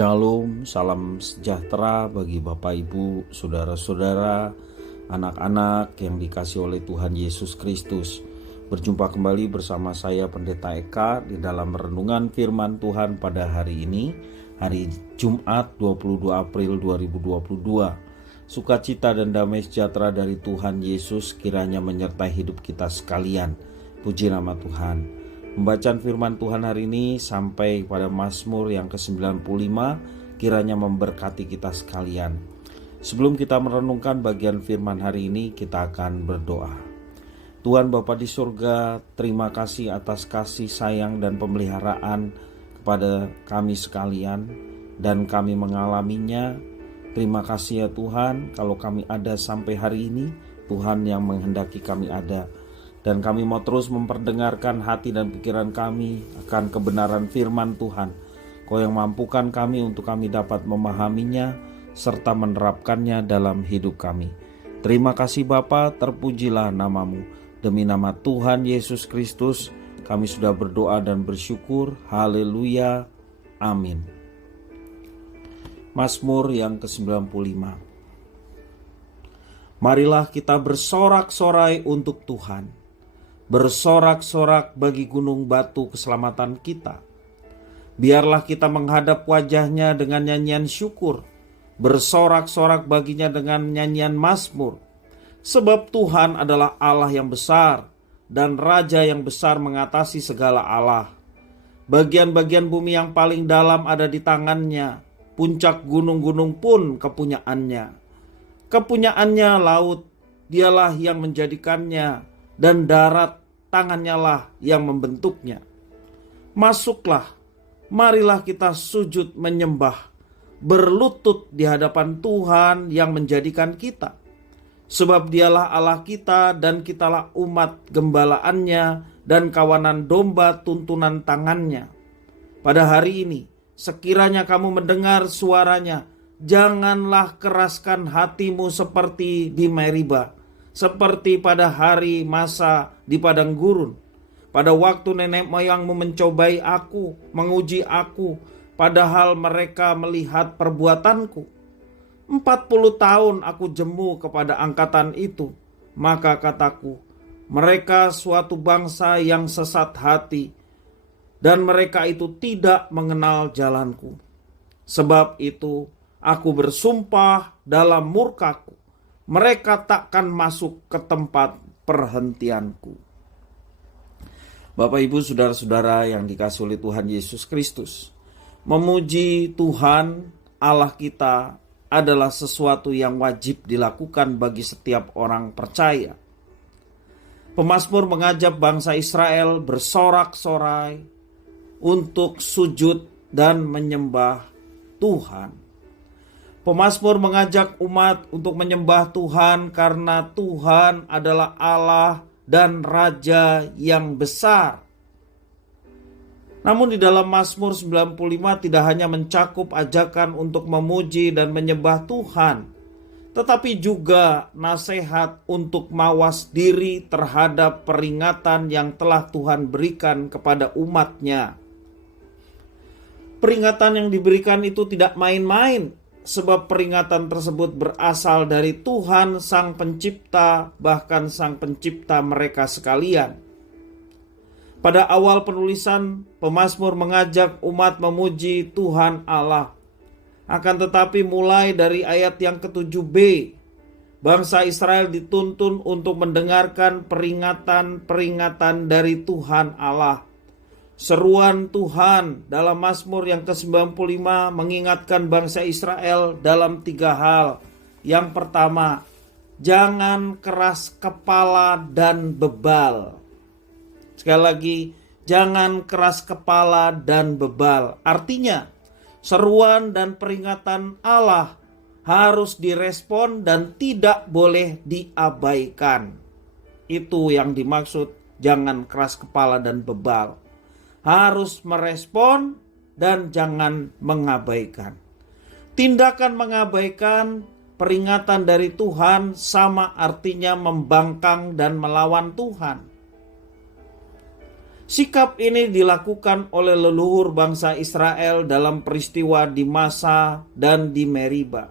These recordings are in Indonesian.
Shalom, salam sejahtera bagi Bapak Ibu, saudara-saudara, anak-anak yang dikasihi oleh Tuhan Yesus Kristus. Berjumpa kembali bersama saya Pendeta Eka di dalam renungan firman Tuhan pada hari ini, hari Jumat 22 April 2022. Sukacita dan damai sejahtera dari Tuhan Yesus kiranya menyertai hidup kita sekalian. Puji nama Tuhan. Pembacaan firman Tuhan hari ini sampai pada Mazmur yang ke-95 kiranya memberkati kita sekalian. Sebelum kita merenungkan bagian firman hari ini, kita akan berdoa. Tuhan Bapa di surga, terima kasih atas kasih sayang dan pemeliharaan kepada kami sekalian dan kami mengalaminya. Terima kasih ya Tuhan, kalau kami ada sampai hari ini, Tuhan yang menghendaki kami ada. Dan kami mau terus memperdengarkan hati dan pikiran kami akan kebenaran firman Tuhan. Kau yang mampukan kami untuk kami dapat memahaminya serta menerapkannya dalam hidup kami. Terima kasih Bapa, terpujilah namamu. Demi nama Tuhan Yesus Kristus kami sudah berdoa dan bersyukur. Haleluya, amin. Mazmur yang ke-95. Marilah kita bersorak-sorai untuk Tuhan. Bersorak-sorak bagi gunung batu keselamatan kita. Biarlah kita menghadap wajahnya dengan nyanyian syukur. Bersorak-sorak baginya dengan nyanyian mazmur. Sebab Tuhan adalah Allah yang besar dan Raja yang besar mengatasi segala Allah. Bagian-bagian bumi yang paling dalam ada di tangannya. Puncak gunung-gunung pun kepunyaannya. Kepunyaannya laut, dialah yang menjadikannya, dan darat tangannya lah yang membentuknya. Masuklah, marilah kita sujud menyembah, berlutut di hadapan Tuhan yang menjadikan kita. Sebab dialah Allah kita dan kitalah umat gembalaannya dan kawanan domba tuntunan tangannya. Pada hari ini, sekiranya kamu mendengar suaranya, janganlah keraskan hatimu seperti di Meriba, seperti pada hari masa di padang gurun. Pada waktu nenek moyangmu mencobai aku, menguji aku, padahal mereka melihat perbuatanku. 40 tahun aku jemu kepada angkatan itu. Maka kataku, mereka suatu bangsa yang sesat hati, dan mereka itu tidak mengenal jalanku. Sebab itu aku bersumpah dalam murkaku, mereka takkan masuk ke tempat perhentianku. Bapak Ibu saudara-saudara yang dikasihi oleh Tuhan Yesus Kristus, memuji Tuhan Allah kita adalah sesuatu yang wajib dilakukan bagi setiap orang percaya. Pemazmur mengajak bangsa Israel bersorak-sorai untuk sujud dan menyembah Tuhan. Pemazmur mengajak umat untuk menyembah Tuhan karena Tuhan adalah Allah dan Raja yang besar. Namun di dalam Mazmur 95 tidak hanya mencakup ajakan untuk memuji dan menyembah Tuhan, tetapi juga nasihat untuk mawas diri terhadap peringatan yang telah Tuhan berikan kepada umatnya. Peringatan yang diberikan itu tidak main-main, sebab peringatan tersebut berasal dari Tuhan Sang Pencipta, bahkan Sang Pencipta mereka sekalian. Pada awal penulisan, pemazmur mengajak umat memuji Tuhan Allah. Akan tetapi mulai dari ayat yang ke-7b, bangsa Israel dituntun untuk mendengarkan peringatan-peringatan dari Tuhan Allah. Seruan Tuhan dalam Mazmur yang ke-95 mengingatkan bangsa Israel dalam 3 hal. Yang pertama, jangan keras kepala dan bebal. Sekali lagi, jangan keras kepala dan bebal. Artinya, seruan dan peringatan Allah harus direspon dan tidak boleh diabaikan. Itu yang dimaksud jangan keras kepala dan bebal. Harus merespon dan jangan mengabaikan. Tindakan mengabaikan peringatan dari Tuhan sama artinya membangkang dan melawan Tuhan. Sikap ini dilakukan oleh leluhur bangsa Israel dalam peristiwa di Masa dan di Meriba.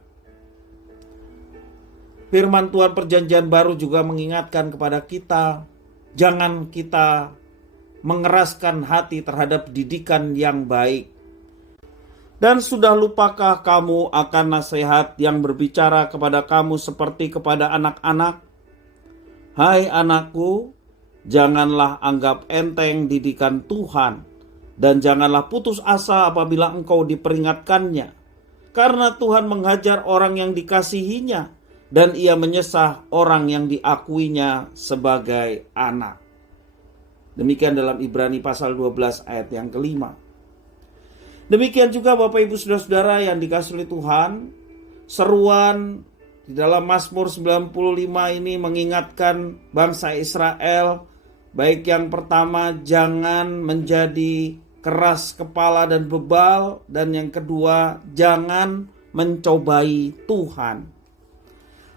Firman Tuhan Perjanjian Baru juga mengingatkan kepada kita, jangan kita mengeraskan hati terhadap didikan yang baik. Dan sudah lupakah kamu akan nasihat yang berbicara kepada kamu seperti kepada anak-anak? Hai anakku, janganlah anggap enteng didikan Tuhan, dan janganlah putus asa apabila engkau diperingatkannya. Karena Tuhan menghajar orang yang dikasihinya, dan ia menyesah orang yang diakuinya sebagai anak. Demikian dalam Ibrani pasal 12 ayat yang kelima. Demikian juga Bapak Ibu Saudara-saudara yang dikasihi oleh Tuhan, seruan di dalam Mazmur 95 ini mengingatkan bangsa Israel, baik yang pertama jangan menjadi keras kepala dan bebal, dan yang kedua jangan mencobai Tuhan.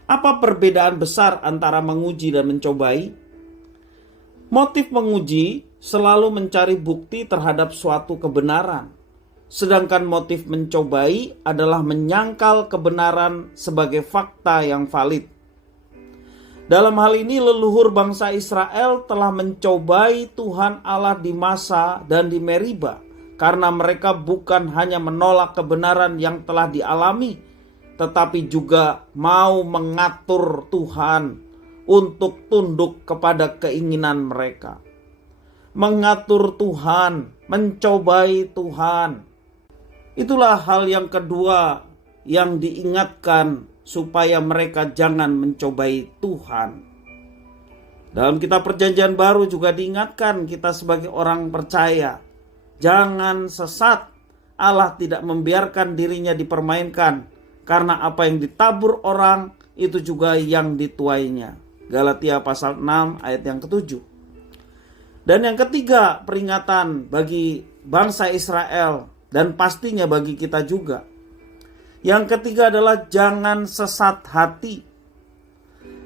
Apa perbedaan besar antara menguji dan mencobai? Motif menguji selalu mencari bukti terhadap suatu kebenaran. Sedangkan motif mencobai adalah menyangkal kebenaran sebagai fakta yang valid. Dalam hal ini leluhur bangsa Israel telah mencobai Tuhan Allah di Masa dan di Meriba, karena mereka bukan hanya menolak kebenaran yang telah dialami, tetapi juga mau mengatur Tuhan untuk tunduk kepada keinginan mereka. Mengatur Tuhan, mencobai Tuhan. Itulah hal yang kedua yang diingatkan supaya mereka jangan mencobai Tuhan. Dalam kitab Perjanjian Baru juga diingatkan kita sebagai orang percaya, jangan sesat. Allah tidak membiarkan dirinya dipermainkan, karena apa yang ditabur orang itu juga yang dituainya. Galatia pasal 6 ayat yang ke-7. Dan yang ketiga, peringatan bagi bangsa Israel dan pastinya bagi kita juga. Yang ketiga adalah jangan sesat hati.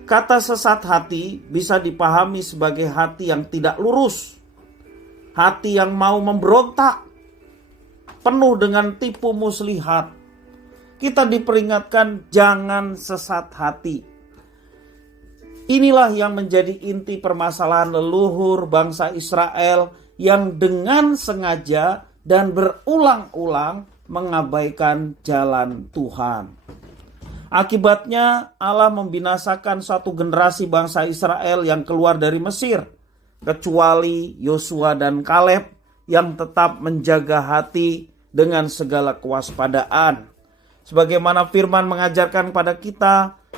Kata sesat hati bisa dipahami sebagai hati yang tidak lurus, hati yang mau memberontak, penuh dengan tipu muslihat. Kita diperingatkan jangan sesat hati. Inilah yang menjadi inti permasalahan leluhur bangsa Israel yang dengan sengaja dan berulang-ulang mengabaikan jalan Tuhan. Akibatnya Allah membinasakan suatu generasi bangsa Israel yang keluar dari Mesir, kecuali Yosua dan Kaleb yang tetap menjaga hati dengan segala kewaspadaan. Sebagaimana firman mengajarkan kepada kita,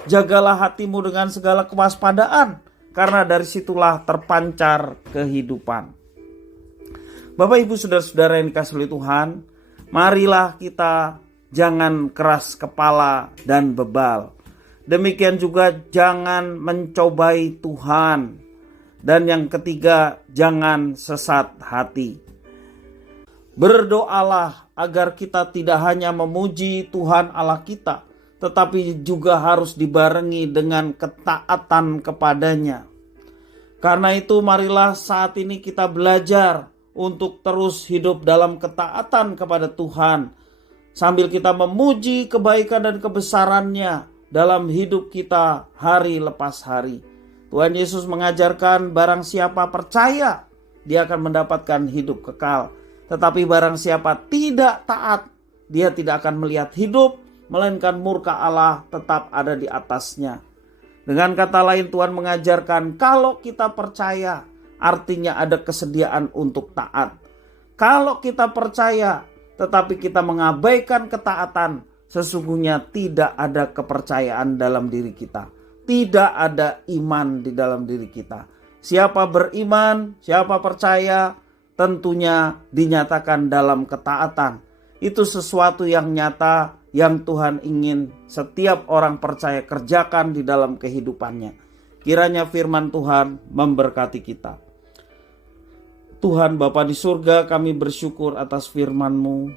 jagalah hatimu dengan segala kewaspadaan, karena dari situlah terpancar kehidupan. Bapak Ibu Saudara-saudara yang dikasihi oleh Tuhan, marilah kita jangan keras kepala dan bebal. Demikian juga jangan mencobai Tuhan. Dan yang ketiga, jangan sesat hati. Berdoalah agar kita tidak hanya memuji Tuhan Allah kita, tetapi juga harus dibarengi dengan ketaatan kepadanya. Karena itu marilah saat ini kita belajar untuk terus hidup dalam ketaatan kepada Tuhan, sambil kita memuji kebaikan dan kebesarannya dalam hidup kita hari lepas hari. Tuhan Yesus mengajarkan barang siapa percaya, dia akan mendapatkan hidup kekal. Tetapi barang siapa tidak taat, dia tidak akan melihat hidup, melainkan murka Allah tetap ada di atasnya. Dengan kata lain, Tuhan mengajarkan kalau kita percaya, artinya ada kesediaan untuk taat. Kalau kita percaya tetapi kita mengabaikan ketaatan, sesungguhnya tidak ada kepercayaan dalam diri kita. Tidak ada iman di dalam diri kita. Siapa beriman, siapa percaya, tentunya dinyatakan dalam ketaatan. Itu sesuatu yang nyata yang Tuhan ingin setiap orang percaya kerjakan di dalam kehidupannya. Kiranya firman Tuhan memberkati kita. Tuhan Bapa di surga, kami bersyukur atas firman-Mu.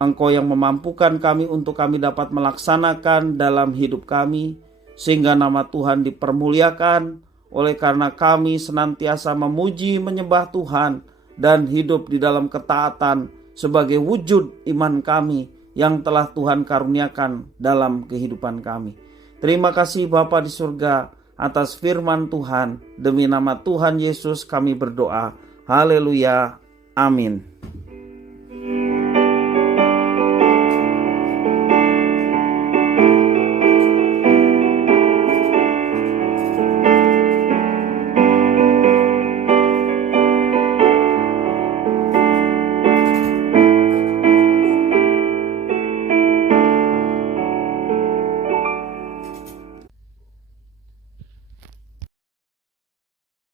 Engkau yang memampukan kami untuk kami dapat melaksanakan dalam hidup kami, sehingga nama Tuhan dipermuliakan. Oleh karena kami senantiasa memuji menyembah Tuhan, dan hidup di dalam ketaatan sebagai wujud iman kami yang telah Tuhan karuniakan dalam kehidupan kami. Terima kasih Bapa di surga atas firman Tuhan. Demi nama Tuhan Yesus kami berdoa. Haleluya. Amin.